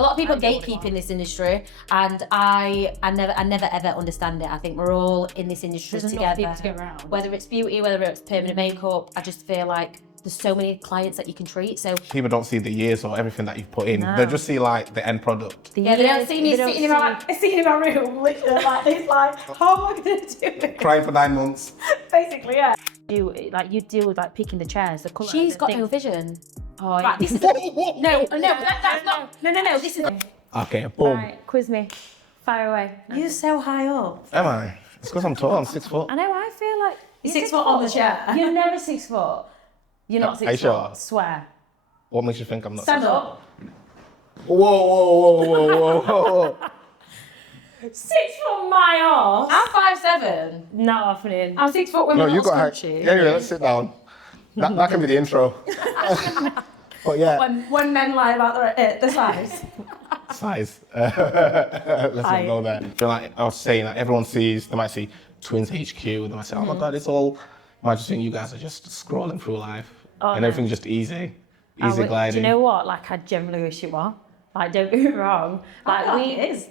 A lot of people gatekeep in this industry, and I never ever understand it. I think we're all in this industry together. To get around. Whether it's beauty, whether it's permanent makeup, I just feel like there's so many clients that you can treat. So people don't see the years or everything that you've put in. They just see like the end product. they don't see me sitting in my room, literally like this, like, how am I gonna do it? Crying for 9 months. Basically, yeah. You deal with like picking the chairs, the colour. She's got no vision. Oh, Right, this is no, that's not. No. This is. Okay, boom. Right, quiz me. Fire away. You're so high up. Am I? It's because I'm tall. I'm 6 foot. I know. I feel like You're 6 foot on the chair. You're never 6 foot. You're not 6 Are you foot. sure? Swear. What makes you think I'm not? Stand up. Whoa. 6 foot my arse. I'm 5'7". Not happening. I'm 6 foot with No, my you little got height. scrunchie. Anyway, let's sit down. That can be the intro. But yeah. When men lie about the size. Size. Let's not go there. But like I was saying, like everyone sees, they might see Twins HQ, they might say, oh my God, it's all, I just think you guys are just scrolling through life. And everything's just easy gliding. Do you know what? Like, I generally wish it was. Like, don't get me wrong. Like, it is.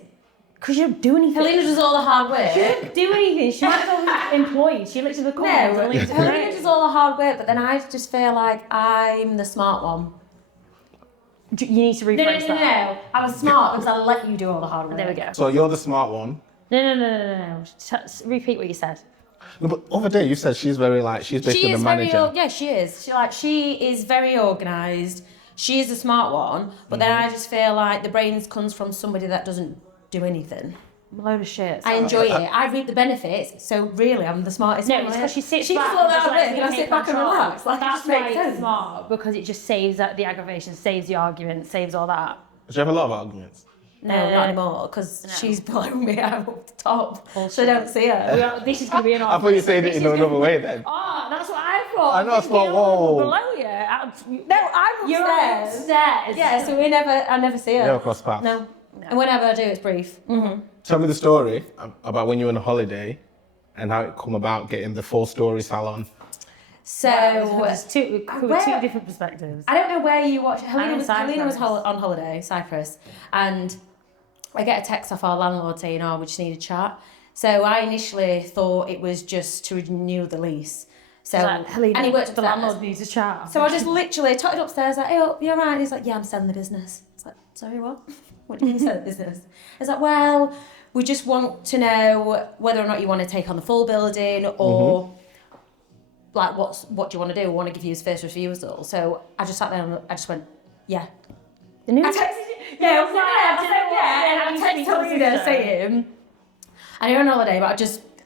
Because you don't do anything. Helena does all the hard work. She don't do anything. She might as well be employed. She literally becomes Helena does all the hard work, but then I just feel like I'm the smart one. You need to rephrase that. No. I'm smart because I let you do all the hard work. There we go. So you're the smart one. No. Repeat what you said. No, but other day you said she's very like, she's basically the manager. She is. She is very organised. She is the smart one, but then I just feel like the brains comes from somebody that doesn't do anything. A load of shit. I enjoy it. I reap the benefits, so really I'm the smartest. No, it's because she sits she back. She does all and just that lets bit, me and I take sit back and control. relax. Like, That's it just makes why sense. it's smart, because it just saves the aggravation, saves the argument, saves all that. Do you have a lot of arguments? No, not anymore, because she's below me. I'm up the top, so I don't see her. This is going to be an I thought you said it in another way then. Oh, that's what I thought. I know, I thought, whoa. Below you. No, I'm You're upstairs. upstairs. Yeah, so I never see her. Never cross paths. No. And whenever I do, it's brief. Mm-hmm. Tell me the story about when you were on a holiday and how it come about getting the full-story salon. So There's two different perspectives. I don't know where you watch. Helena was Cyprus. on holiday, Cyprus, and I get a text off our landlord saying, "Oh, we just need a chat." So I initially thought it was just to renew the lease. So Helena, and he worked the upstairs. landlord needs a chat. So I just literally totted upstairs like, "Hey, you're right." He's like, "Yeah, I'm selling the business." It's like, "Sorry, what? What do you mean sell the business?" It's like, "Well, we just want to know whether or not you want to take on the full building or." Like, what do you want to do? We want to give you his first refusal. So I just sat there and I just went, yeah. The new I texted you. Yeah, I texted Helena saying, and you're on holiday, but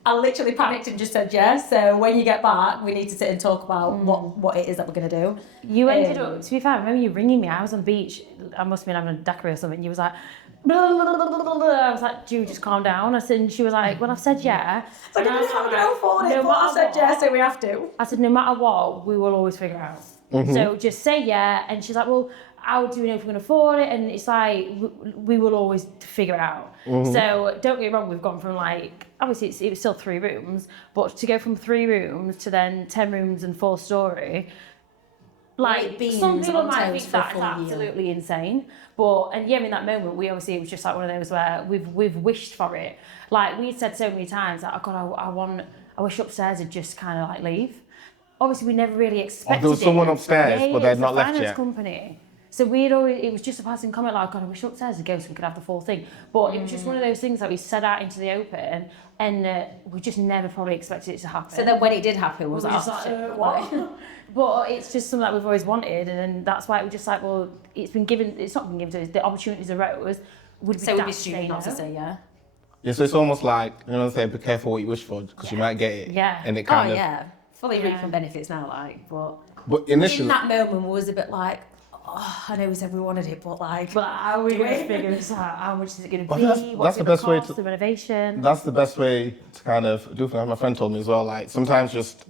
I literally panicked and just said yes. So when you get back, we need to sit and talk about what it is that we're going to do. You ended up, to be fair, I remember you ringing me. I was on the beach. I must have been having a daiquiri or something. You was like, blah, blah, blah, blah, blah. I was like, "Dude, just calm down." I said, and she was like, "Well, I've said yeah." So I didn't know how to afford it, but I said yes, so we have to. I said, "No matter what, we will always figure it out. So just say yeah." And she's like, "Well, how do we know if we can afford it?" And it's like, we will always figure it out. So don't get me wrong, we've gone from like, obviously it was still 3 rooms, but to go from 3 rooms to then 10 rooms and 4-story, like some people might think that's absolutely insane. But, and yeah, in that moment, it was just like one of those where we've wished for it. Like we said so many times that, "Oh God, I wish upstairs would just kind of like leave." Obviously, we never really expected it. There was someone upstairs, but they'd not left yet. yet. Company. So it was just a passing comment like, "God, I wish upstairs would go so we could have the full thing." But it was just one of those things that we set out into the open, and we just never probably expected it to happen. So then when it did happen, we was like, just like, what? But it's just something that we've always wanted, and then that's why we're just like, well, it's not been given to us, the opportunities arose. We'd be stupid not to say yeah. Yeah, so it's almost like, you know, say, be careful what you wish for, because you might get it. Yeah. And it kind of... yeah. Fully reap from benefits now, like, but initially... in that moment, we was a bit like, oh, I know we said we wanted it, but like... But how are we going to figure this out? How much is it going to be? That's the best way to... The renovation? That's the best way to kind of do things. My friend told me as well, like, sometimes just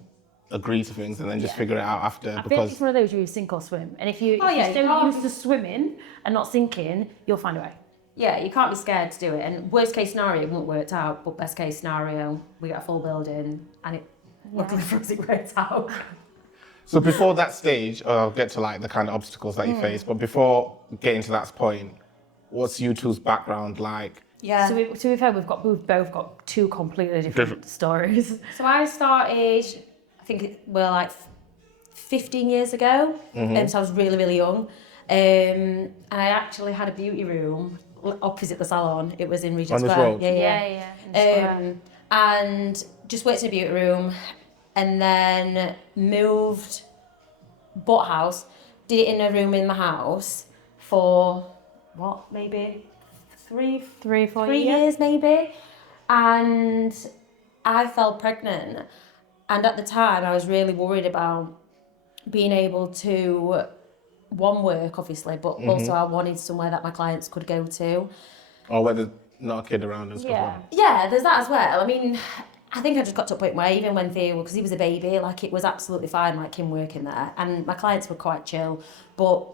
agree to things and then just figure it out after. I feel like it's one of those you sink or swim. And if you're so used to swimming and not sinking, you'll find a way. Yeah, you can't be scared to do it. And worst case scenario, it won't work out. But best case scenario, we get a full building and luckily for us, it works out. So before that stage, I'll get to like the kind of obstacles that you face, but before getting to that point, what's you two's background like? Yeah. So to be fair, we've both got two completely different stories. So I started, I think we're like 15 years ago, so I was really, really young. And I actually had a beauty room opposite the salon. It was in Regent On this Square. road? Yeah. And just worked in a beauty room, and then bought a house, did it in a room in my house for, maybe 4 years maybe. And I fell pregnant. And at the time, I was really worried about being able to, work obviously, but also I wanted somewhere that my clients could go to. Or whether not a kid around and stuff like that. Yeah, there's that as well. I mean, I think I just got to a point where even when Theo, because he was a baby, like it was absolutely fine, like him working there. And my clients were quite chill. But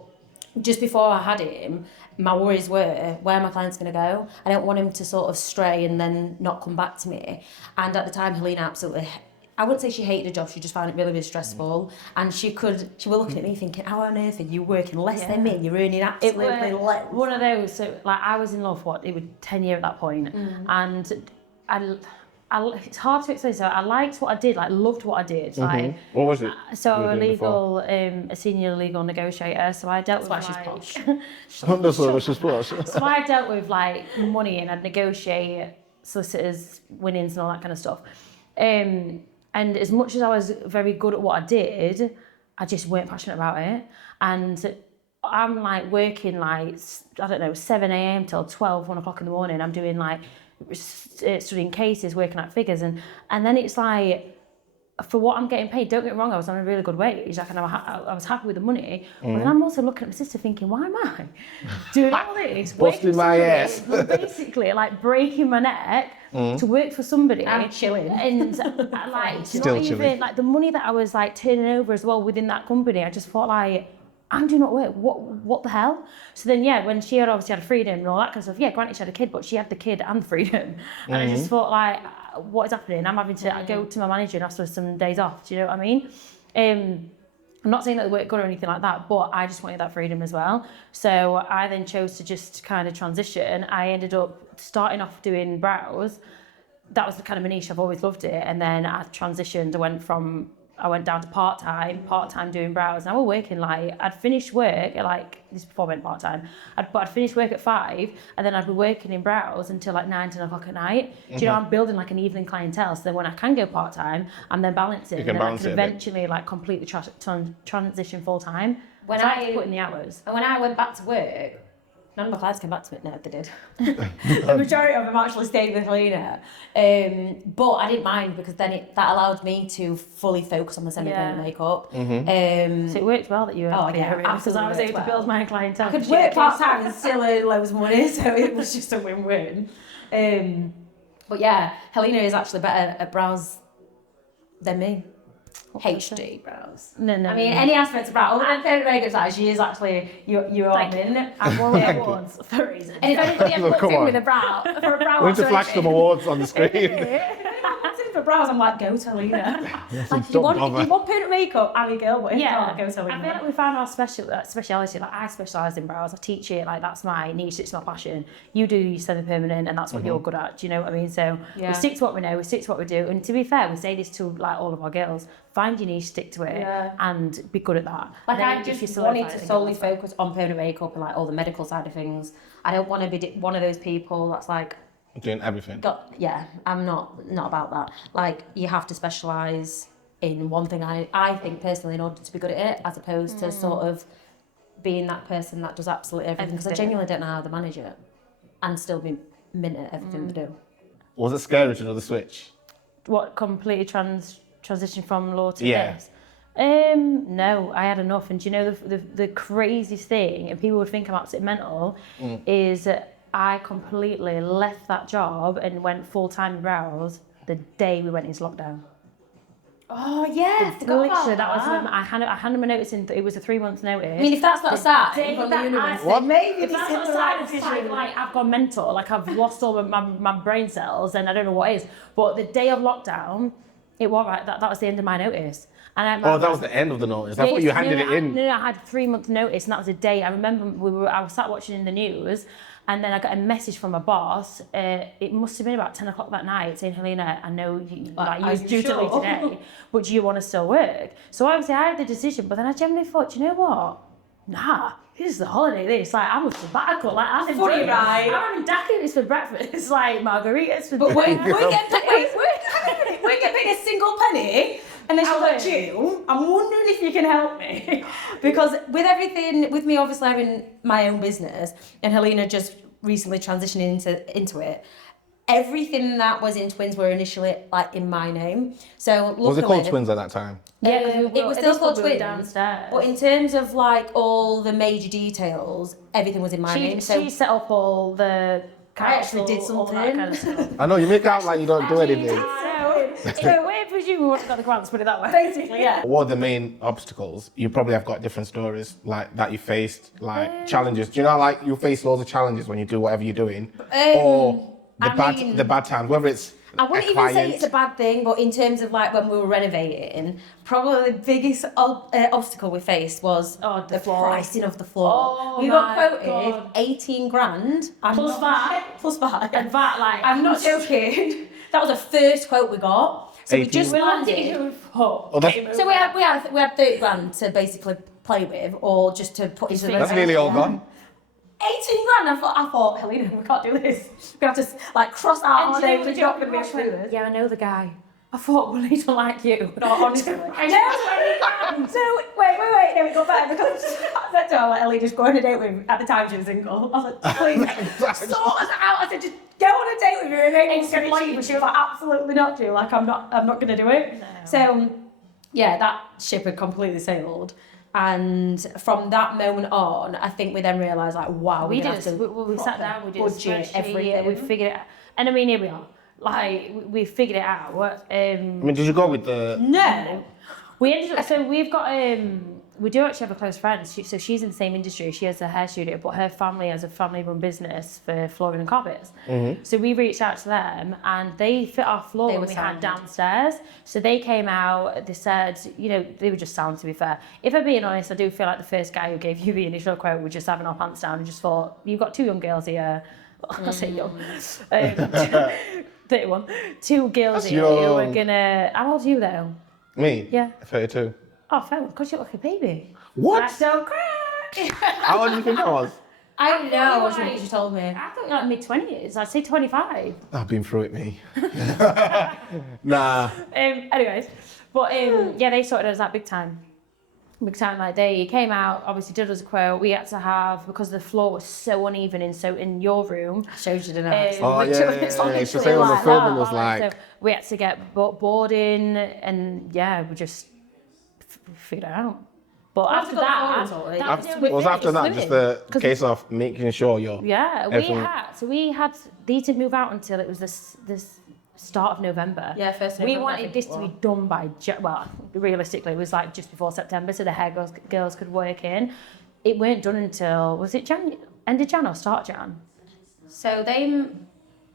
just before I had him, my worries were, where are my clients going to go? I don't want him to sort of stray and then not come back to me. And at the time, Helena absolutely, I wouldn't say she hated the job, she just found it really, really stressful. And she was looking at me thinking, how on earth are you working less than me? You're earning absolutely less. One of those, so like I was in love, it was 10 years at that point. And it's hard to explain, so I liked what I did, like loved what I did. Like, what was it? so I'm a senior legal negotiator, so I dealt with That's why she's posh. That's why she's posh. So I dealt with like money and I'd negotiate solicitors, winnings and all that kind of stuff. And as much as I was very good at what I did, I just weren't passionate about it. And I'm like working like, I don't know, 7 a.m. till 12, 1 o'clock in the morning. I'm doing like, studying cases, working out figures. And then it's like, for what I'm getting paid, don't get me wrong, I was on a really good wage. Like, and I was happy with the money. But then I'm also looking at my sister thinking, why am I doing all this? Busting my ass. Basically, like breaking my neck to work for somebody. I'm chilling. And like, Still not chilling. even, like the money that I was like turning over as well within that company, I just thought like, I'm doing not work. What the hell? So then, when she had obviously had freedom and all that kind of stuff, granted she had a kid, but she had the kid and the freedom. And I just thought like, what is happening? I'm having to go to my manager and ask for some days off. Do you know what I mean? I'm not saying that the work good or anything like that, but I just wanted that freedom as well. So I then chose to just kind of transition. I ended up starting off doing brows. That was the kind of my niche. I've always loved it. And then I transitioned. I went down to part-time doing brows. And I was working like, I'd finish work at like, this before I went part-time, I'd finish work at 5 and then I'd be working in brows until like 9, 10 o'clock at night. Do you know, I'm building like an evening clientele. So then when I can go part-time and then balance it, and then I can eventually like completely transition full-time. When I put in the hours. And when I went back to work, none of my clients came back to me. No, they did. The majority of them actually stayed with Helena. But I didn't mind because then that allowed me to fully focus on the semi-permanent makeup. So it worked well that you were because I was able to build my clientele. I could work part-time and still earn loads of money, so it was just a win-win. But yeah, Helena is actually better at brows than me. HD brows. No. I mean, any aspects of brows, other than permanent makeup side, she is actually your admin. I won awards for a reason. And if anybody ever walks Come in on. with a brow, for a brow, We need to flash some awards on the screen. for brows, I'm like, go to Helena. Like, if you Don't want bother. permanent makeup, I'm your girl, but if Yeah, not, go to I feel Helena. like we found our speciality. Like I specialise in brows. I teach it. Like that's my niche. It's my passion. You do your semi-permanent, and that's what you're good at. Do you know what I mean? So we stick to what we know. We stick to what we do. And to be fair, we say this to like all of our girls: find your niche, stick to it, and be good at that. Like, then I if you just solidify wanted it, to then solely go for it. focus on permanent makeup and like all the medical side of things. I don't want to be one of those people that's like, Doing everything. I'm not about that. Like, you have to specialise in one thing, I think personally, in order to be good at it, as opposed to sort of being that person that does absolutely everything. Because I genuinely don't know how to manage it and still be mint at everything they do. Was it scary to do the switch? What, completely transition from law to Yeah. this? No, I had enough. And do you know the craziest thing, and people would think I'm absolutely mental, is I completely left that job and went full-time in brows the day we went into lockdown. Oh yeah, I forgot Literally, about that was when I handed my notice in. It was a 3-month notice. I mean, if that's not a sign day from the that universe, What? then maybe If this that's is not the a right sign of decision. like I've gone mental, like I've lost all my brain cells, and I don't know what it is. But the day of lockdown, it was right. That was the end of my notice. And Oh, that was the end of the notice. I thought you handed it in. No, I had a 3-month notice, and that was a day. I remember I was sat watching in the news, And then I got a message from my boss. It must have been about 10 o'clock that night saying, Helena, I know you was due to leave today, but do you want to still work? So obviously I had the decision, but then I genuinely thought, you know what? Nah, this is the holiday. This I'm a sabbatical. Like I'm funny, right? I'm having daiquiris for breakfast. It's like margaritas for But dinner. we're getting paid a single penny. And then she's like, June, I'm wondering if you can help me. Because with everything, with me obviously having my own business and Helena just recently transitioning into it, everything that was in Twins were initially like in my name. So Was it called Twins at that time? Yeah, it was still called Twins. Downstairs. But in terms of like all the major details, everything was in my name. So she set up all the I actually did all that something. kind of stuff. I know, you make out like you don't do anything. So we presume we wouldn't have got the grants, put it that way. basically, yeah. What are the main obstacles? You probably have got different stories like that you faced, like challenges. Do you know like you face loads of challenges when you do whatever you're doing? Or the bad times, whether it's I wouldn't even say it's a bad thing, but in terms of like when we were renovating, probably the biggest obstacle we faced was the pricing of the floor. Oh, we got quoted 18 grand. Plus VAT. Plus VAT. And VAT, like... I'm not joking. That was the first quote we got. So we 18. just landed. So we had 30 grand to basically play with, or just to put into the That's nearly all gone. 18 grand. I thought, Helena, we can't do this. We have to like cross out our names. We're not going to be approved. Yeah, I know the guy. I thought, well, he don't like you. No, honestly. I know. So wait. No, we got better because I said to her, like, Ellie, just go on a date with me. At the time, she was single. I was like, please, sort us out. I said, just go on a date with me and make me gonna cheat. But she was like, absolutely not, Jill. Like, I'm not gonna do it. No. So, yeah, that ship had completely sailed. And from that moment on, I think we then realised, like, wow, we sat down, we did a spreadsheet, everything. We figured it out. And I mean, here we are. Like, we figured it out. I mean, did you go with the... No. We ended up, so we've got, we do actually have a close friend. So she's in the same industry. She has a hair studio, but her family has a family-run business for flooring and carpets. Mm-hmm. So we reached out to them and they fit our floor when we had downstairs. So they came out, they said, you know, they were just sound, to be fair. If I'm being honest, I do feel like the first guy who gave you the initial quote was just having our pants down and just thought, you've got two young girls here. I say young. 31. Two girls here who are gonna... How old are you though? Me? Yeah. 32. Oh, fair. Because you look like a baby. What? That's so crack. How old do you think I was? I know what you told me. I thought you were like mid-20s. I'd say 25. I've been through it, me. Nah. Anyways. But yeah, they sorted us out big time. Big time, like they came out, obviously did us a quote. We had to have, because the floor was so uneven in your room. I showed you, didn't I? Oh yeah. It's the same on the filming was like. So we had to get boarding and yeah, we just figured it out. But after that, was after that just the case of making sure you're... Yeah, we had, they didn't move out until it was this start of November. Yeah, first November. We wanted this to be done by, well, realistically, it was like just before September, so the hair girls could work in. It weren't done until, was it end of Jan or start Jan? So they... I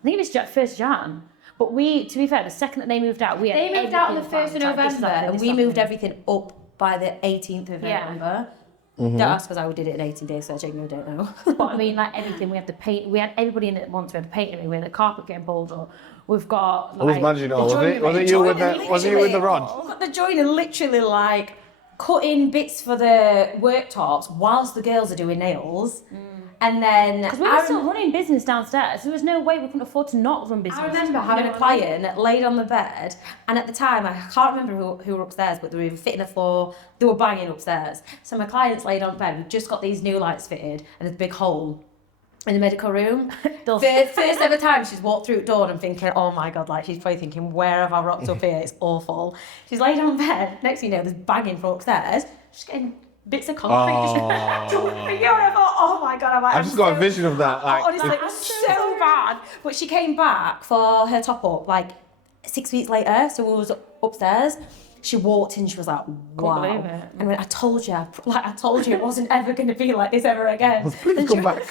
think it was 1st Jan. But we, to be fair, the second that they moved out, we had They moved out on the 1st of planned. November, and we moved everything up by the 18th of November. Mm-hmm. Don't ask because I did it in 18 days, so I genuinely don't know. But I mean, like everything, we had the paint, we had everybody in it at once. We had the painting, we had the carpet getting pulled up. We've got. Like, was it you with the rod? We've got the joiner literally like cutting bits for the worktops whilst the girls are doing nails. And then... Because we were still running business downstairs. There was no way we couldn't afford to not run business. I remember having a client laid on the bed, and at the time, I can't remember who were upstairs, but they were either fitting the floor, they were banging upstairs. So my client's laid on bed, we've just got these new lights fitted, and there's a big hole in the medical room. First ever time she's walked through the door and I'm thinking, oh my God, like she's probably thinking, where have I rocked up here? It's awful. She's laid on bed, next thing you know, there's banging from upstairs. She's getting bits of concrete just jumping. And I thought, oh my God, I've just got a vision of that. Like, honestly, it was so bad. But she came back for her top up like 6 weeks later, so we was upstairs. She walked in, she was like, wow. Couldn't believe it. And I went, I told you it wasn't ever going to be like this ever again. Please come back.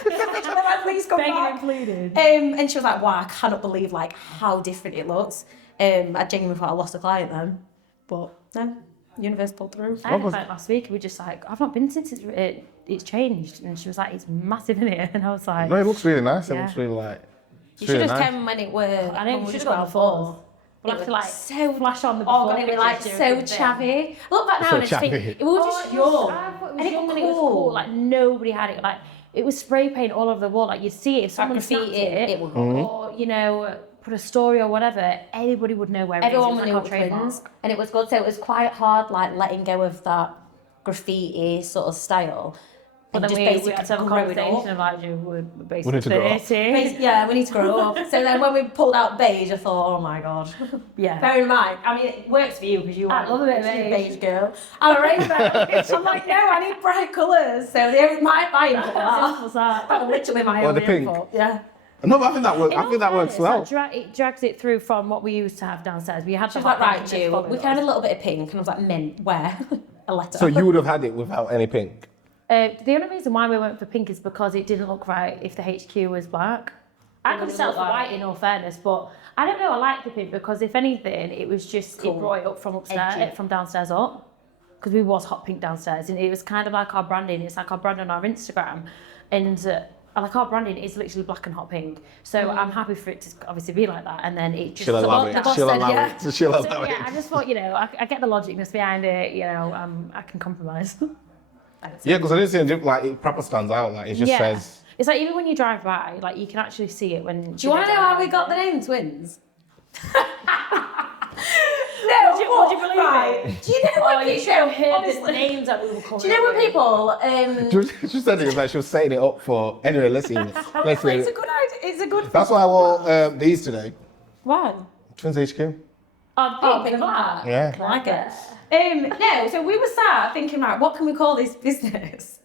Please come back. Included. And she was like, wow, I cannot believe like how different it looks. I genuinely thought I lost a client then. But no. Universe pulled through. I had a client last week. We were just like, I've not been since it's changed, and she was like, it's massive in here, and I was like, No, it looks really nice. It Yeah. looks really like. You should have come when it were. I know when we should was have gone before. We'll It have to was like so flash on the Oh before god, it was like pictures so during the thing. chavvy. I look back now So and I just think chavvy. it was just young. I thought it was And it young was and it was cool. cool. Like nobody had it. Like it was spray paint all over the wall. Like you'd see it if someone graffiti, snapped it, it would or you know, put a story or whatever. Anybody would know where Everyone it is. knew it was twins, and it was good. So it was quite hard, like letting go of that graffiti sort of style. But And then we had to have a conversation of like, we're basically need to grow up. 30. Yeah, we need to grow up. So then when we pulled out beige, I thought, oh my god. Yeah. Bear in mind, I mean, it works for you because you I are love a bit of she's a beige. beige girl. I'm a rainbow. I'm like, no, I need bright colours. So they might buy into that. What's that? That's literally my Or only the pink. info. Yeah. No, but I think that works. I think that works well. It drags it through from what we used to have downstairs. We had She to was like, right, Jew, we can have a little bit of pink. And I was like, mint, where? A letter. So you would have had it without any pink. The only reason why we went for pink is because it didn't look right if the HQ was black. I could have settled for white in all fairness, but I don't know, I like the pink because if anything, it was just, Cool. it brought it up from upstairs, Edgy. from downstairs up. Because we was hot pink downstairs and it was kind of like our branding. It's like our brand on our Instagram. And like our branding is literally black and hot pink. So I'm happy for it to obviously be like that. And then it just... She'll allow it. She'll allow it. She'll So allow yeah, I it. just thought, you know, I get the logicness behind it, you know, I can compromise. Yeah, because I didn't see it, like it proper stands out. Like it just says. It's like even when you drive by, like you can actually see it when. Do you want to know how we got the name twins? Would you believe it? Do you know what You people... should have heard the honestly, names that we were calling. do you know what people... She said it was like she was setting it up for. Anyway, let's see. Let's see. It's a good idea. It's a good... That's why I wore these today. Why? Twins HQ. Oh, Pink and black. Yeah. I like it. No, so we were sat thinking, right, what can we call this business?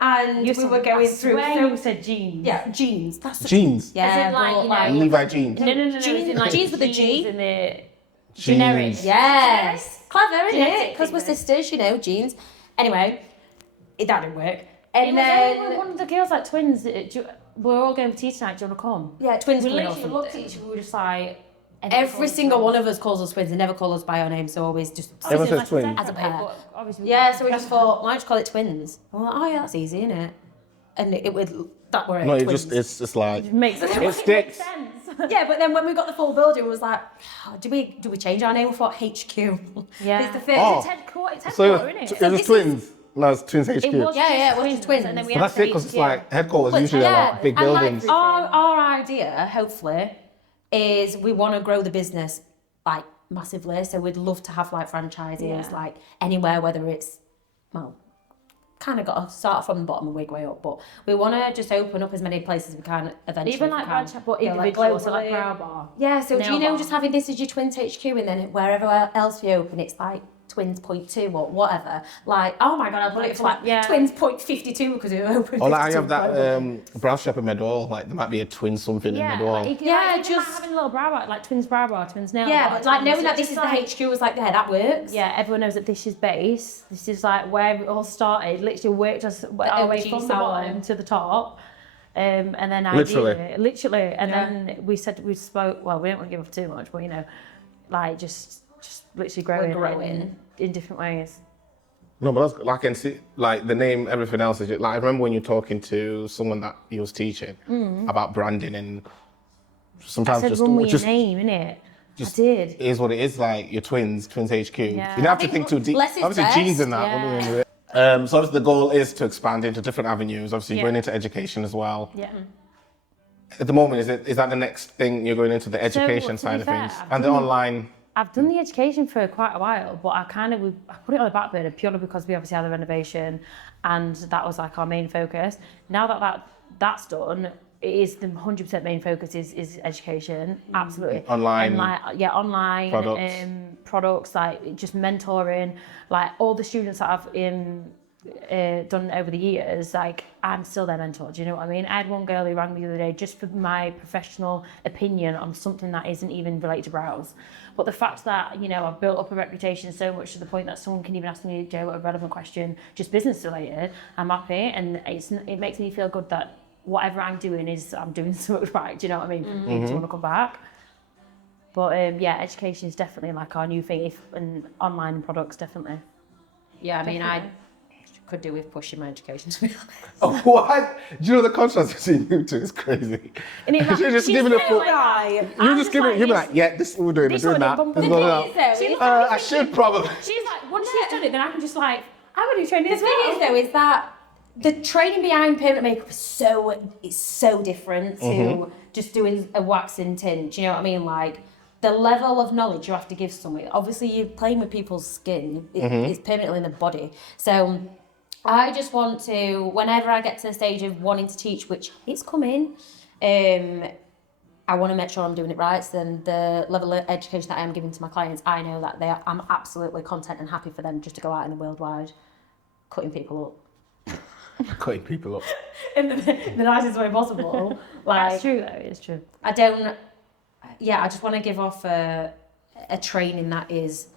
And we were going through... You said jeans. Yeah, jeans. That's the... Jeans. Yeah, As in, like, you know, Levi jeans. No. Jeans- as in, like, jeans with a G? jeans and the Jeans. generic. Yes. Clever, isn't it? Genetic Because we're thing, sisters, you know, jeans. Anyway, that didn't work. It And was only when then... one of the girls, like twins, we're all going for tea tonight. Do you want to come? Yeah, twins We coming or literally looked at something. each other. We were just like. Every single one of us calls us twins. They never call us by our name, so always just... Everyone says twins. As a pair. Obviously, Yeah, so we just thought, why don't you call it twins? And we're like, oh yeah, that's easy, isn't it? And it would... That were it, No, it twins. just it's just like makes it sticks. sense. Yeah, but then when we got the full building, it was like, oh, do we change our name? We thought HQ. Yeah. It's the first... Oh. It's headquarters, So isn't it? it was twins. No, it's Twins HQ. It was Yeah, it was just twins. And then we But had that's it, because it's like headquarters But usually are like big and buildings. like our idea, hopefully, is we want to grow the business like massively. So we'd love to have like franchises, Yeah. like anywhere, whether it's kind of got to start from the bottom and work way up. But we want to just open up as many places as we can eventually. Even if we like can. branch out, but Yeah, like individual, so like globally. brow bar. Yeah, so do Nail you know bar. just having this as your Twins HQ and then wherever else you open, it's like Twins.2 or whatever. Like, oh my god, I'll put it for like Yeah. Twins.52 because it opened. Or like I 52 have that globally. brow shop in my door. Like there might be a twin something in my door. Like, you can, Yeah, like, even just- like having a little brow bar, like twins brow bar, twins nail Yeah, bar. but like twins- knowing that this it's is like- the HQ was like, yeah, that works. Yeah, everyone knows that this is base. This is like where it all started. Literally worked us our way OG from the salon. bottom to the top. And then Literally. literally. And Yeah. then we spoke, well, we don't want to give off too much, but you know, like just literally growing, growing. in different ways. No, but that's, like I can see, like the name, everything else is just, like I remember when you're talking to someone that you was teaching about branding and I sometimes said, just run with just your name, innit? I just did. it is what it is. Like your twins HQ. You Yeah. don't have I to think too deep. less is Obviously, best. jeans and that. Yeah. what do we do? So obviously the goal is to expand into different avenues. Obviously, Yeah. going into education as well. Yeah. At the moment, is that the next thing you're going into the education to side be of fair, things I've and the done- online? I've done the education for quite a while, but I put it on the back burner purely because we obviously had the renovation and that was like our main focus. Now that's done, it is the 100% main focus is education, absolutely. Online And like, yeah, online products. products, like just mentoring, like all the students that I've done over the years, like I'm still their mentor, do you know what I mean? I had one girl who rang me the other day just for my professional opinion on something that isn't even related to brows. But the fact that, you know, I've built up a reputation so much to the point that someone can even ask me, Joe, a relevant question, just business related, I'm happy, and it makes me feel good that whatever I'm doing I'm doing so much right, do you know what I mean? For people to want to come back. But yeah, education is definitely like our new thing, and online products definitely. Yeah, I mean, I could do with pushing my education, to be honest. Oh, what? Do you know the contrast between you two is crazy? And it's like, You're just giving a full. You're just giving. You're like, yeah, this is what we're doing. We're doing that. This is what we're doing. I should probably. She's like, once she's done it, then I can just like, I'm gonna do training. The thing is though, is that the training behind permanent makeup is so different to just doing a waxing tint. Do you know what I mean? Like the level of knowledge you have to give someone. Obviously, you're playing with people's skin. It's permanently in the body. So I just want to, whenever I get to the stage of wanting to teach, which it's coming, I want to make sure I'm doing it right. So then the level of education that I am giving to my clients, I know that I'm absolutely content and happy for them just to go out in the world wide, cutting people up. Cutting people up. In the nicest way possible. Like, That's true though, it's true. I just want to give off a training that is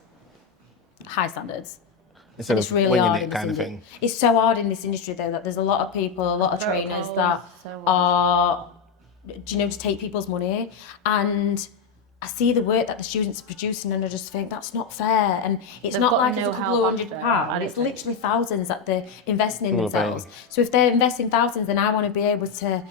high standards. Instead It's of really hard winging in it this kind of industry. thing. It's so hard in this industry though that there's a lot of people, a lot of trainers that are, to take people's money, and I see the work that the students are producing and I just think that's not fair, and it's They've not got like no it's a couple of help £100, after, it's literally thousands that they're investing in Well, themselves. So if they're investing thousands, then I want to be able to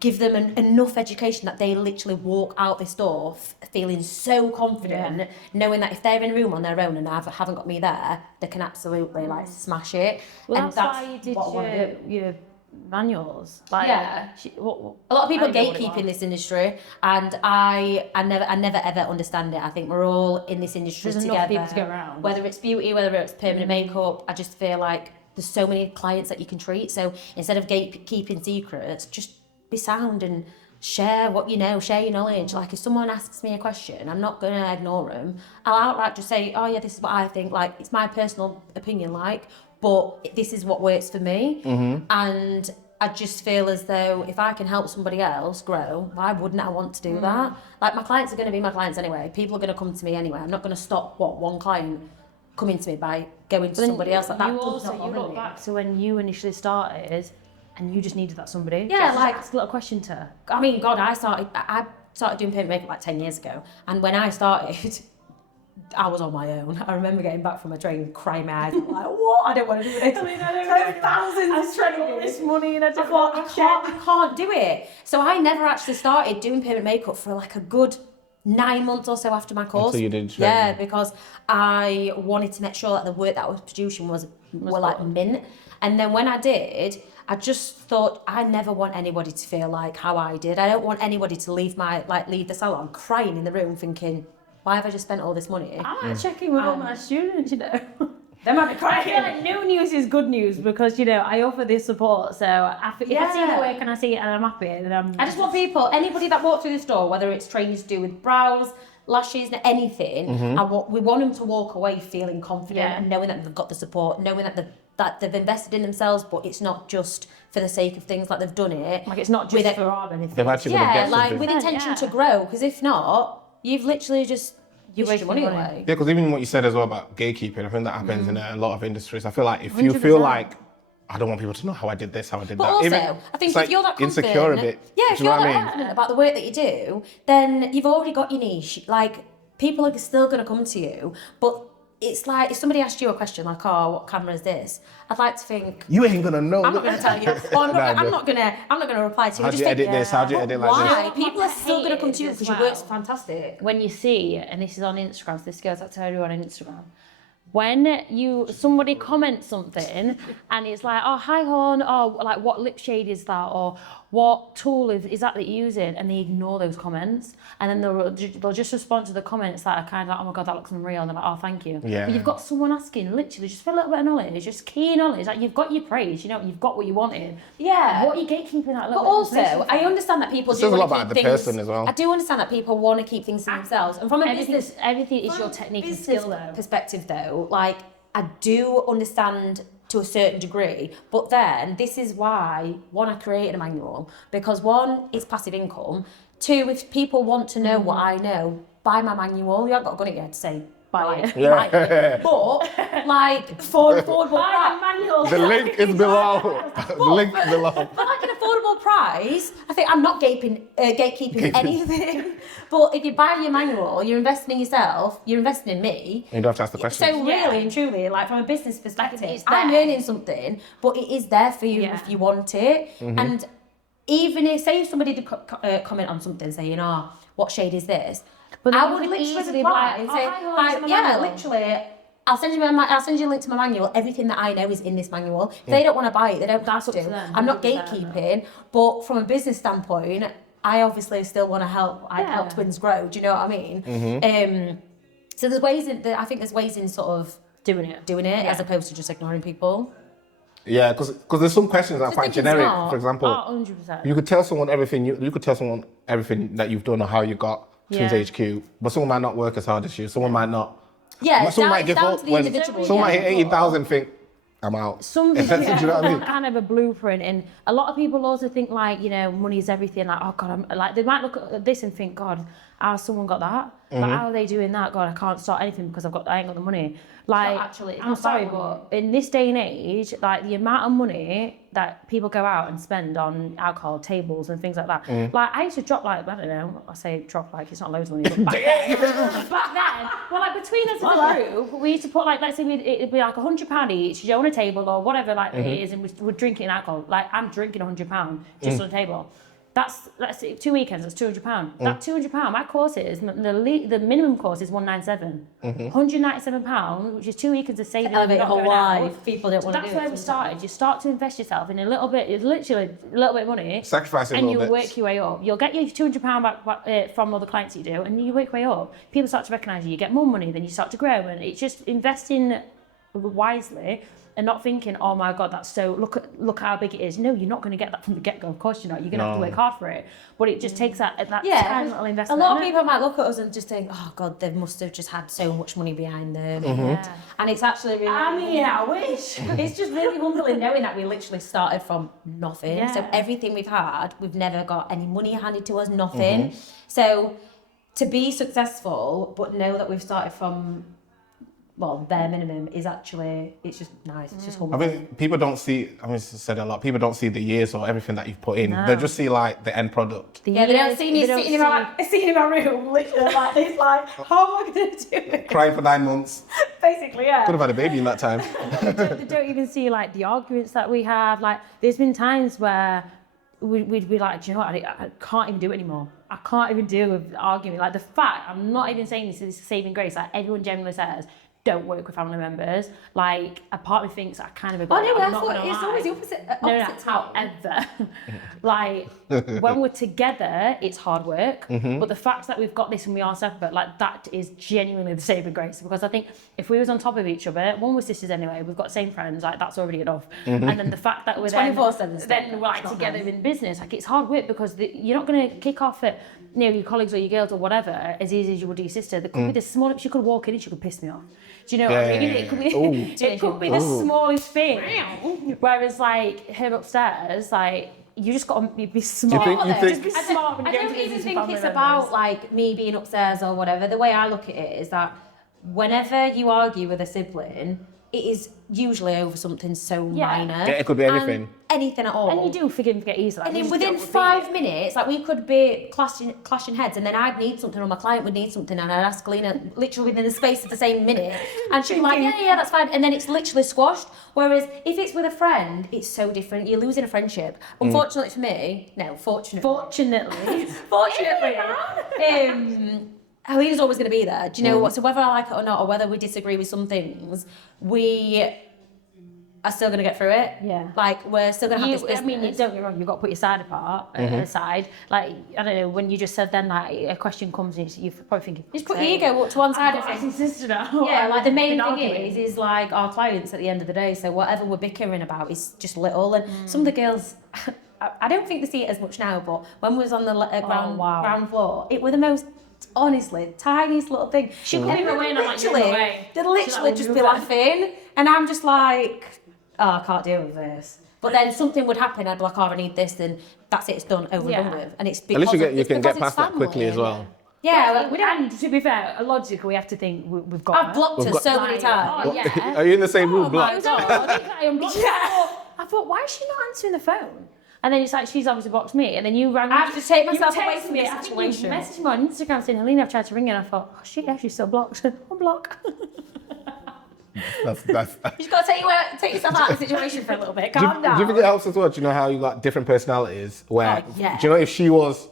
give them enough education that they literally walk out this door feeling so confident, knowing that if they're in a room on their own and haven't got me there, they can absolutely like smash it. Well, and that's why you did what I wanna do. your manuals. Like, Yeah. a A lot of people gatekeep in this industry, and I never ever understand it. I think we're all in this industry There's together. enough people to go around. Whether it's beauty, whether it's permanent makeup, I just feel like there's so many clients that you can treat. So instead of gatekeeping secrets, just be sound and share what you know, share your knowledge. Like if someone asks me a question, I'm not gonna ignore them. I'll outright just say, oh yeah, this is what I think. Like it's my personal opinion, like, but this is what works for me. And I just feel as though if I can help somebody else grow, why wouldn't I want to do that? Like my clients are going to be my clients anyway. People are going to come to me anyway. I'm not going to stop one client coming to me by going to somebody else. Like that you does also not you bother look me. back to when you initially started, and you just needed that somebody. Yeah, Just like- ask a little question to her. I mean, God, I started doing permanent makeup like 10 years ago, and when I started, I was on my own. I remember getting back from a training, crying my eyes out, like, what? I don't want to do this. Thousands of training, this money, and I thought, I can't do it. So I never actually started doing permanent makeup for like a good 9 months or so after my course. Until you did Yeah, training. because I wanted to make sure that the work that I was producing were like mint. And then when I did, I just thought I never want anybody to feel like how I did. I don't want anybody to leave the salon crying in the room thinking, why have I just spent all this money? I'm like checking with all my students, you know. They might be I crying. feel like no news is good news because, you know, I offer this support. So if I see the Yeah. work and I see it and I'm happy, then I just want anybody that walks through the store, whether it's training to do with brows, lashes, anything, we want them to walk away feeling confident and knowing that they've got the support, knowing that they've invested in themselves, but it's not just for the sake of things, like they've done it. like it's not just for our benefit. They've actually got to get like something. with intention Yeah. to grow, because if not, you've literally just You're wasted wasting your money money. away. Yeah, because even what you said as well about gatekeeping, I think that happens in a lot of industries. I feel like if you feel 100%. like, I don't want people to know how I did this, how I did But that. also, Even, I think it's if you're that confident, insecure a bit. yeah, if do you you're know that what I mean? confident about the work that you do, then you've already got your niche. Like people are still going to come to you, but it's like if somebody asked you a question like, "Oh, what camera is this?" I'd like to think. You ain't gonna know. I'm not going to tell you. Well, I'm not going to reply to you. I How'd just you think, edit this? How'd you but edit like why? this? People are still going to come to you Hated because as your work's well. fantastic. When you see, and this is on Instagram, so this goes out to everyone on Instagram, when somebody comments something and it's like, oh, hi hon, or like what lip shade is that, or what tool is that you're using, and they ignore those comments, and then they'll just respond to the comments that are kind of like, oh my god, that looks unreal, and they're like, oh, thank you. Yeah. But you've got someone asking literally just for a little bit of knowledge, just key knowledge, like you've got your praise, you know, you've got what you wanted. Yeah. What are you gatekeeping that little But bit of also, information I for? understand that people It do says a want lot to about keep the things. person as well. I do understand that people want to keep things to themselves, and from a Everything is from your a technique and business skill though. perspective, though, like I do understand to a certain degree, but then this is why one, I created a manual because one, it's passive income. Two, if people want to know what I know, buy my manual. You haven't got a gun at your head to say buy it. Yeah. Buy it. But like for affordable price. manual. The link is below. The link is below. But like an affordable full price, I think I'm not gatekeeping anything. But if you buy your manual, you're investing in yourself, you're investing in me. You don't have to ask the question. So really and truly, like from a business perspective, I'm earning something, but it is there for you if you want it. And even if, say, if somebody did comment on something saying, "Oh, what shade is this?" But I would literally reply and say, literally. I'll send you a link to my manual. Everything that I know is in this manual. If they don't want to buy it, they don't have to. I'm not gatekeeping, but from a business standpoint, I obviously still want to help. I help twins grow. Do you know what I mean? So there's ways I think there's ways in sort of doing it as opposed to just ignoring people. Yeah, because there's some questions that are quite generic. For example, 100%. you could tell someone everything. You could tell someone everything that you've done or how you got Twins HQ, but someone might not work as hard as you. Someone might not. Yeah, someone might give down up to the when individual. someone might hit 80,000. Think I'm out. Some people Do you know what I mean? kind of a blueprint, and a lot of people also think like, you know, money is everything. Like, oh God, I'm like, they might look at this and think, God, how's someone got that? Like, how are they doing that? God, I can't start anything because I ain't got the money. Like, actually, I'm sorry, but in this day and age, like the amount of money that people go out and spend on alcohol tables and things like that. Like, I used to drop like, I don't know, I say drop like it's not loads of money, but back then, well, like between us as a group, we used to put like, let's say it'd be like £100 each, you on a table or whatever like it is, and we're drinking alcohol. Like, I'm drinking £100 just on a table. That's, let's say, 2 weekends, that's £200. That £200, my course is, the minimum course is £197. £197, which is 2 weekends of saving. Elevate your whole life. People don't want to do it. That's where we started. You start to invest yourself in a little bit, it's literally a little bit of money. Sacrifice a and little you bit. work your way up. You'll get your £200 back from all the clients you do, and you work your way up. People start to recognise you. You get more money, then you start to grow, and it's just investing wisely. And not thinking, oh my God, that's so, look how big it is. No, you're not going to get that from the get-go. Of course you're not. You're going to have to work hard for it. But it just takes that tiny little investment. A lot of people might look at us and just think, oh God, they must have just had so much money behind them. And it's actually really... I mean, I wish. It's just really humbling knowing that we literally started from nothing. Yeah. So everything we've had, we've never got any money handed to us, nothing. So to be successful, but know that we've started from... well, bare minimum is actually, it's just nice, it's just humbling. I mean, people don't see, I mean, it's said a lot, people don't see the years or everything that you've put in. They just see like the end product. They don't see me sitting in my room, literally like this, like, how am I going to do it? Crying for 9 months. Basically, yeah. Could have had a baby in that time. They don't even see like the arguments that we have. Like, there's been times where we'd be like, do you know what, I can't even do it anymore. I can't even deal with arguing. Like, the fact, I'm not even saying this is a saving grace, like everyone generally says, don't work with family members. Like, a part of me thinks I kind of agree. Oh no, I'm that's what it's always the opposite. However, like when we're together, it's hard work. But the fact that we've got this and we are separate, like that is genuinely the saving grace. Because I think if we was on top of each other, one, we're sisters anyway, we've got the same friends, like that's already enough. And then the fact that we're 24/7, then we're like together in business, like it's hard work because you're not going to kick off at your colleagues or your girls or whatever as easy as you would your sister. There could be the smallest. She could walk in and she could piss me off. Do you know what I mean? It could be the smallest thing. Whereas like her upstairs, like you just got to be smart. Just be smart when you go to I don't even business think with it's family about members. like me being upstairs or whatever. The way I look at it is that whenever you argue with a sibling, it is usually over something so minor. Yeah, it could be anything. Anything at all. And you do forgive and forget easily. And then within 5 minutes, like we could be clashing heads, and then I'd need something, or my client would need something, and I'd ask Lena literally within the space of the same minute, and she'd be like, yeah, that's fine, and then it's literally squashed. Whereas if it's with a friend, it's so different. You're losing a friendship. Unfortunately for me, fortunately, Helena's always going to be there. Do you know what? So whether I like it or not, or whether we disagree with some things, we are still going to get through it. Yeah. Like, we're still going to have this business. I mean, don't get me wrong, you've got to put your side aside. Like, I don't know, when you just said then, like, a question comes and you're probably thinking... Just put your ego up to one side of it. Sister now. Yeah, like, the main thing is like, our clients at the end of the day, so whatever we're bickering about is just little. And some of the girls... I don't think they see it as much now, but when we was on the ground floor, it was the most... honestly, tiniest little thing. She could be away and I'm like, you're away. They'd literally just be laughing, and I'm just like, oh, I can't deal with this. But then something would happen, I'd be like, oh, I need this, and that's it, it's done, over and done with. And it's because at least you can get past that quickly as well. Yeah, and to be fair, logically, we have to think we've got I've blocked her so many times. Oh, yeah. Are you in the same room blocked? I thought, why is she not answering the phone? And then it's like, she's obviously blocked me. And then you rang me. I have to take myself you away text from me. this I think situation. you messaged me on Instagram saying, Helena, I've tried to ring you. And I thought, oh shit, yeah, she's still blocked. Unblock. That's. You just got to take yourself out of the situation for a little bit. Calm down. Do you think it helps as well? Do you know how you got different personalities? Where Oh, yeah. do you know if she was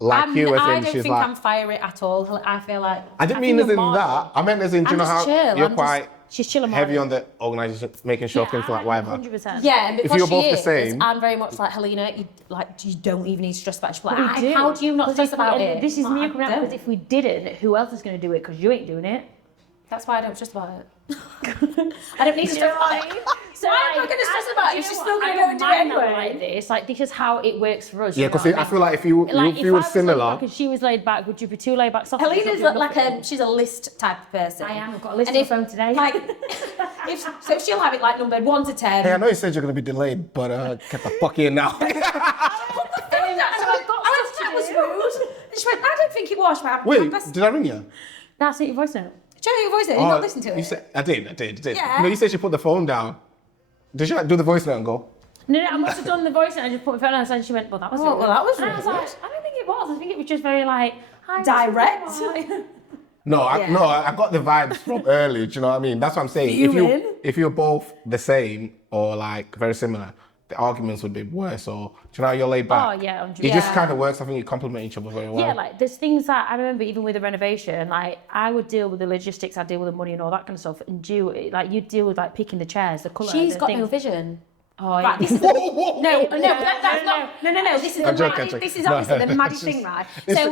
like you, as I in don't she's think like? I'm fiery at all. I feel like I didn't mean think as in you're more- that. I meant as in, do you I'm know just how chill, you're I'm just- quite She's chilling heavy more. on the organisation, making sure things are like whatever. 100%. yeah, and because you're she both the is, same- I'm very much like Helena. You don't even need to stress about it. She's like, We do. how do you not 'Cause stress if we- about and it? This is I'm me like, coming I out don't. because if we didn't, who else is going to do it? Because you ain't doing it. That's why I don't stress about it. I don't need to stress about it. So Why am I going to stress about it if she's still going to go and do it anyway? Like this, like this is how it works for us. Yeah, you know because what I feel like if you Like, if you were I was laid similar, back and she was laid back, would you be too laid back? Helena's like she's a list type of person. I am. I've got a list And on if- my phone today. Like, so she'll have it like numbered 1 to 10. hey, I know you said you're going to be delayed, but get the fuck in now. That was rude. And she went, I don't think it was. She went, Wait, that's did I ring you? That's it. Your voice note. show your voice note. You not listen to You it. said, I did. Yeah. No, you said she put the phone down. Did she like do the voice note and go? No, I must have done the voice note. I just put my phone on and she went, well, that was Oh, rude. well, that was And I was rude. like, I don't think it was. I think it was just very like hi, Direct. No, Yeah. I got the vibes from early. Do you know what I mean? That's what I'm saying. Fuming. If you're both the same or like very similar, the arguments would be worse. Or do you know how you're laid back? Oh, yeah, 100%. It just Yeah. kind of works. I think you complement each other very well. Yeah, like there's things that I remember even with the renovation, like I would deal with the logistics, I'd deal with the money and all that kind of stuff. And you'd deal with like picking the chairs, the colour. She's the got things. no vision. Oh, Right, yeah. this is No, that's not. No. This is I'm the joking, magic. I'm This is joking. obviously No, the magic it's thing, just- right?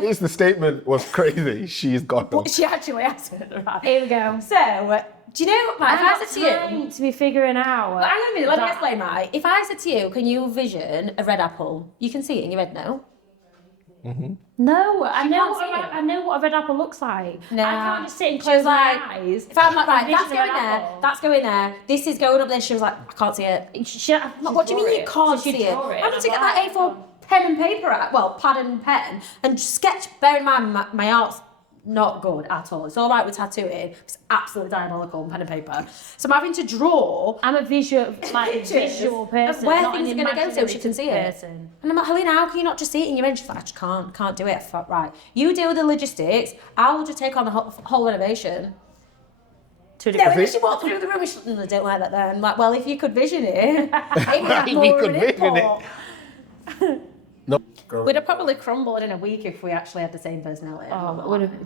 It's the statement was crazy. She's got no. She actually has it, right? Here we go. So, do you know, right, if I said to you, time to be figuring out. hang on a minute, let me that- explain, right? If I said to you, can you vision a red apple? You can see it in your head now. No, I know. can't see it. I know what a red apple looks like. Nah. I can't just sit and She close was my like, eyes. if I'm like, right, and that's vision a going red there, apple. that's going there, this is going up there. She was like, I can't see it. What do you mean you can't see it? I'm going to get that A4 pen and paper out, well, pad and pen, and sketch. Bear in mind, my art's not good at all. It's all right with tattooing. It's absolutely diabolical on pen and paper. So I'm having to draw. I'm a visual person. Where not things an are going to go so she can see it. person. And I'm like, Helena, how can you not just see it in your head? She's like, I just can't do it. I thought, right, you deal with the logistics. I'll just take on the whole renovation. To a No, degree. and then she walked through the room and she's like, I don't like that there. I'm like, well, if you could vision it, it would have If more you of could an vision input. No. We'd have probably crumbled in a week if we actually had the same personality.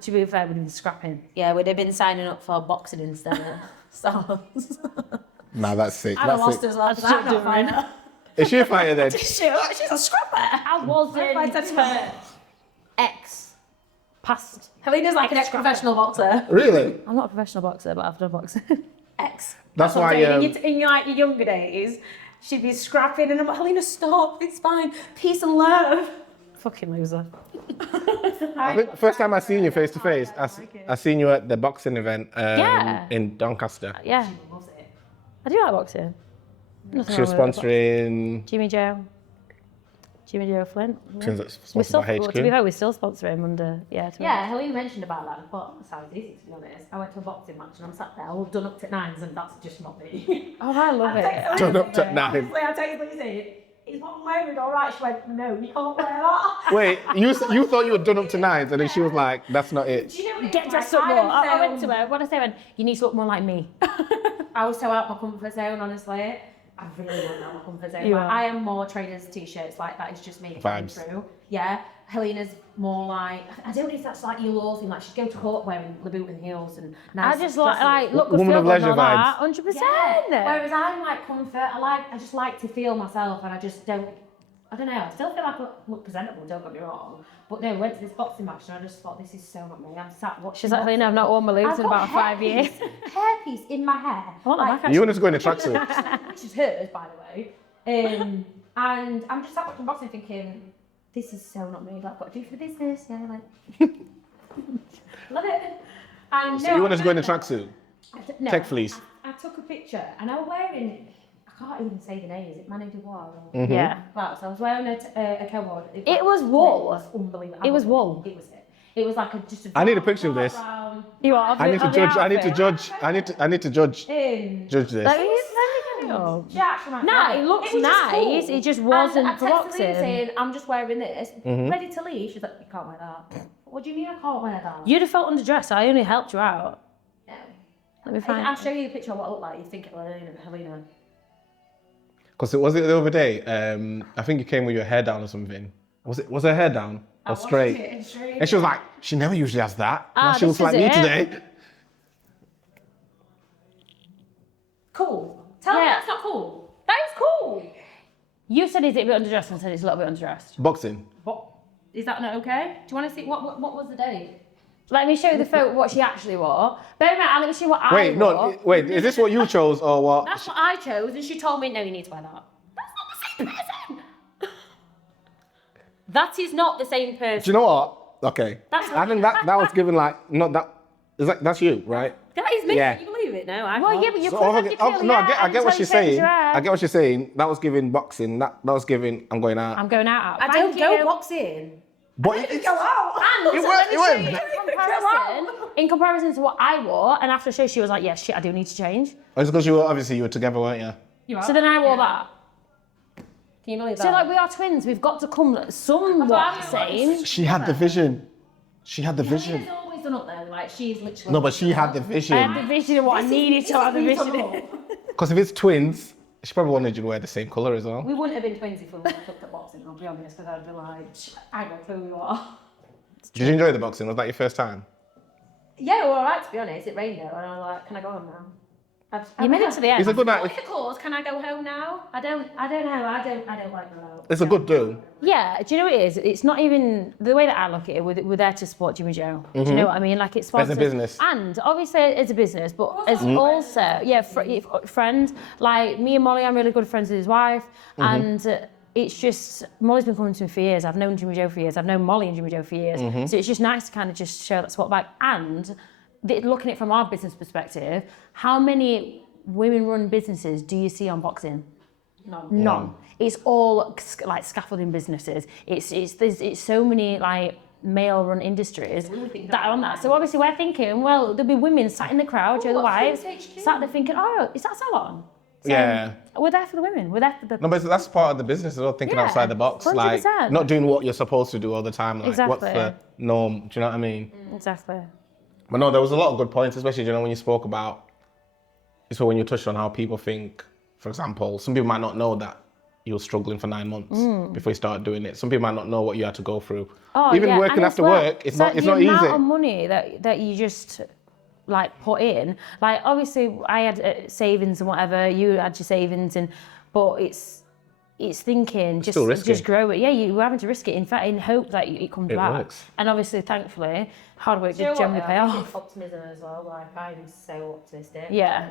To be fair, we'd have been scrapping. Yeah, we'd have been signing up for boxing instead of salons. Nah, that's sick. I'd have That's lost sick. as well. 'cause I'm not a fighter. Is she a fighter then? She's a scrapper. I wasn't Like that's her. past. Helena's like an ex-professional boxer. Really? I'm not a professional boxer, but I've done boxing. Ex. That's what I'm why. saying. In your like your younger days, she'd be scrapping, and I'm like, Helena, stop. It's fine. Peace and love. Fucking loser. I think first time I seen you face to face, I seen you at the boxing event Yeah. in Doncaster. Yeah. I do like boxing. Nothing She was wrong with boxing. sponsoring. Jimmy Joe Flint. She was We're sponsored still, by well, HQ. to be fair, we're still sponsoring under, yeah. To be Yeah, Helena mentioned about that. I thought that sounds easy to be honest. I went to a boxing match and I'm sat there all done up to nines, and that's just not me. Oh, I love it. Done up to nine. Honestly, I tell you what you say. Is what I'm wearing all right? She went, no, you can't wear that. Wait, you thought you were done up to nines, and then she was like, "That's not it." Do you know what Get dressed up more. I went to her. What did I say? I went, you need to look more like me. I was so out my comfort zone, honestly. I really want out my comfort zone. You Like, are. I am more trainers, t-shirts, like that is just me coming Vibes. through. Yeah. Helena's more like, I don't know if that's like your law thing, like she'd go to court wearing Laboot and heels and nice I just dresses. like look good, Woman feel of good, leisure and all that. vibes. 100%. Yeah. Whereas I'm like comfort, I just like to feel myself, and I just don't, I don't know, I still feel like I look presentable, don't get me wrong. But no, we went to this boxing match and I just thought, this is so not me. I'm sat watching. She's like, Helena, I've not worn my loops in about 5 years. Hairpiece in my hair. I want that back, You wanted to go in a tracksuit. Which is hers, by the way. And I'm just sat watching boxing thinking, this is so not me. Like, I've got to do for the business. Yeah, like, love it. And So you wanted to go in a tracksuit? No, Tech fleece. I took a picture and I was wearing, I can't even say the name. Is it Manu Dubois? Yeah. Well, so I was wearing a cohort. It was wool. It was unbelievable. It was wool. It was it. It was like just a. I need a picture of this. brown, You are. I need to judge. I need to judge. I need to judge. in. Judge this. Let me style. She actually might Nah, like it looks was just nice, cool. it just wasn't and I texted Leah provocative. saying, I'm just wearing this, ready to leave. She's like, you can't wear that. What do you mean I can't wear that? You'd have felt underdressed, I only helped you out. No. Let me find I'll show you the picture of what I look like. You think it was Helena. Because was it the other day? I think you came with your hair down or something. Was her hair down or straight? And she was like, she never usually has that. Now she looks like me today. Cool. Tell me that's not cool. That is cool. You said is it a bit underdressed and said it's a little bit underdressed. Boxing. What? Is that not okay? Do you want to see what was the date? Let me show you the photo, what she actually wore. Bear in mind, let me show you what I wore. Wait, is this what you chose or what? That's what I chose, and she told me, no, you need to wear that. That's not the same person. That is not the same person. Do you know what? Okay. That's I think that was given like, not that, is that, that's you, right? That is me. Yeah. Can you believe it? No, I Well, can't. yeah, but you So, could have your curly no, hair I get what until she's you changed saying. your hair. I get what she's saying. That was giving boxing. That was giving, I'm going out. I'm going out. I don't go boxing. But Go out. And It so worked, let me it show worked. you in comparison to what I wore, and after the show she was like, yeah, shit, I do need to change. It's because you were together, weren't you? So then I wore that. Can you believe that? So like we are twins, we've got to come somewhat same. She had the vision. She had the vision. She's always done up there. Like she's literally. No, but she had the I had vision. the vision of what I needed to have the vision in. Because if it's twins, she probably wanted you to wear the same colour as well. We wouldn't have been twins if we looked at boxing. I'll be honest, because I'd be like, I got who you are. Did you enjoy the boxing? Was that your first time? Yeah, well, all right. To be honest, it rained though, and I'm like, can I go home now? You made it to the end. It's a good night. What's the cause? Can I go home now? I don't know. I don't like going out. It's a good do. Yeah, do you know what it is? It's not even the way that I look at it. We're there to support Jimmy Joe. Do you know what I mean? Like it's As a business. and obviously it's a business, but as also friend. Like me and Molly, I'm really good friends with his wife, and it's just Molly's been coming to me for years. I've known Jimmy Joe for years. I've known Molly and Jimmy Joe for years. So it's just nice to kind of just show that support back. And looking at it from our business perspective, how many women-run businesses do you see on boxing? None. It's all like scaffolding businesses. It's so many like male-run industries that are on that. So obviously we're thinking, well, there'll be women sat in the crowd, the wives, sat there thinking, oh, is that salon? So Yeah. We're there for the women. We're there for the. No, but that's part of the business as well, thinking Yeah, outside the box. 100%. Like, not doing what you're supposed to do all the time. Like, what's Exactly. the norm? Do you know what I mean? Exactly. But no, there was a lot of good points, especially, you know, when you spoke about, so when you touched on how people think, for example, some people might not know that you were struggling for 9 months before you started doing it. Some people might not know what you had to go through. Oh, Even yeah. working and after as well, work, it's so not the easy. amount of money that you just like put in, like obviously I had savings and whatever, you had your savings, but it's thinking still risky. just grow it. Yeah, you were having to risk it in hope that it comes It back. works. And obviously, thankfully, hard work Do you know did generally what, pay I think off. it's optimism as well. Like I'm so optimistic. Yeah.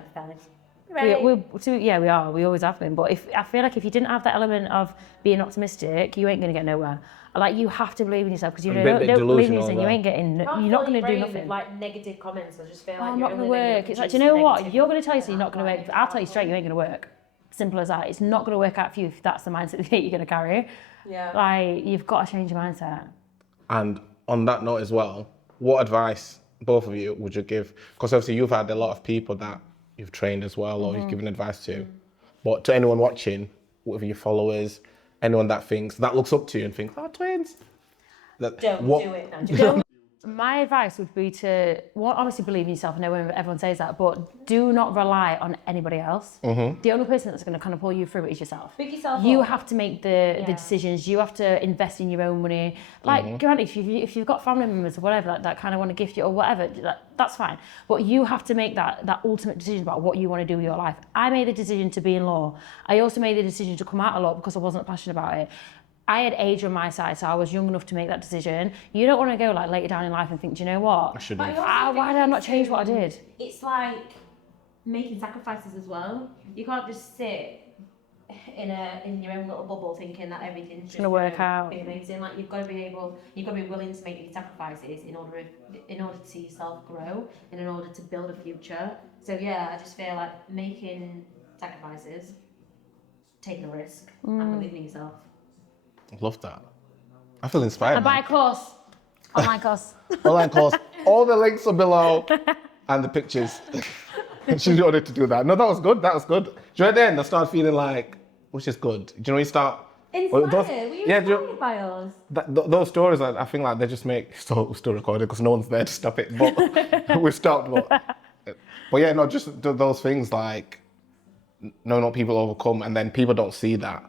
We are. We always have been. But I feel like if you didn't have that element of being optimistic, you ain't gonna get nowhere. Like you have to believe in yourself because you A bit don't believe in delusional yourself, as you well. ain't getting. You're not gonna do nothing. Like negative comments, I just feel like I'm you're not gonna only work. It's like, do you know what? You're gonna tell yourself you're not gonna work. I'll tell you straight, you ain't gonna work. Simple as that. It's not gonna work out for you if that's the mindset that you're gonna carry. Yeah. Like you've got to change your mindset. And on that note as well, what advice, both of you, would you give? Because obviously you've had a lot of people that you've trained as well, or you've given advice to. But to anyone watching, whether your followers, anyone that looks up to you and thinks, oh, twins. Don't do it. No, My advice would be to, one, obviously believe in yourself. I know everyone says that, but do not rely on anybody else. The only person that's going to kind of pull you through it is yourself. Pick yourself You up. have to make the decisions. You have to invest in your own money. Like, granted, if you've got family members or whatever that kind of want to gift you or whatever, that's fine. But you have to make that ultimate decision about what you want to do with your life. I made the decision to be in law. I also made the decision to come out of law because I wasn't passionate about it. I had age on my side, so I was young enough to make that decision. You don't want to go like later down in life and think, do you know what? I should But have. Why did I not change what I did? It's like making sacrifices as well. You can't just sit in your own little bubble thinking that everything's just gonna work out. Be amazing. Like you've got to be willing to make these sacrifices in order to see yourself grow and in order to build a future. So yeah, I just feel like making sacrifices, taking a risk, and believing in yourself. Love that. I feel inspired. And buy a course, online course. Online course. All the links are below and the pictures. She wanted to do that. No, that was good. That was good. Do you know then I started feeling like, which is good. Do you know when you start? Inspired? Those, Were you yeah, inspired by us? those stories, I think like they just make still recorded because no one's there to stop it. But we stopped. But yeah, no, just those things like knowing what people overcome, and then people don't see that.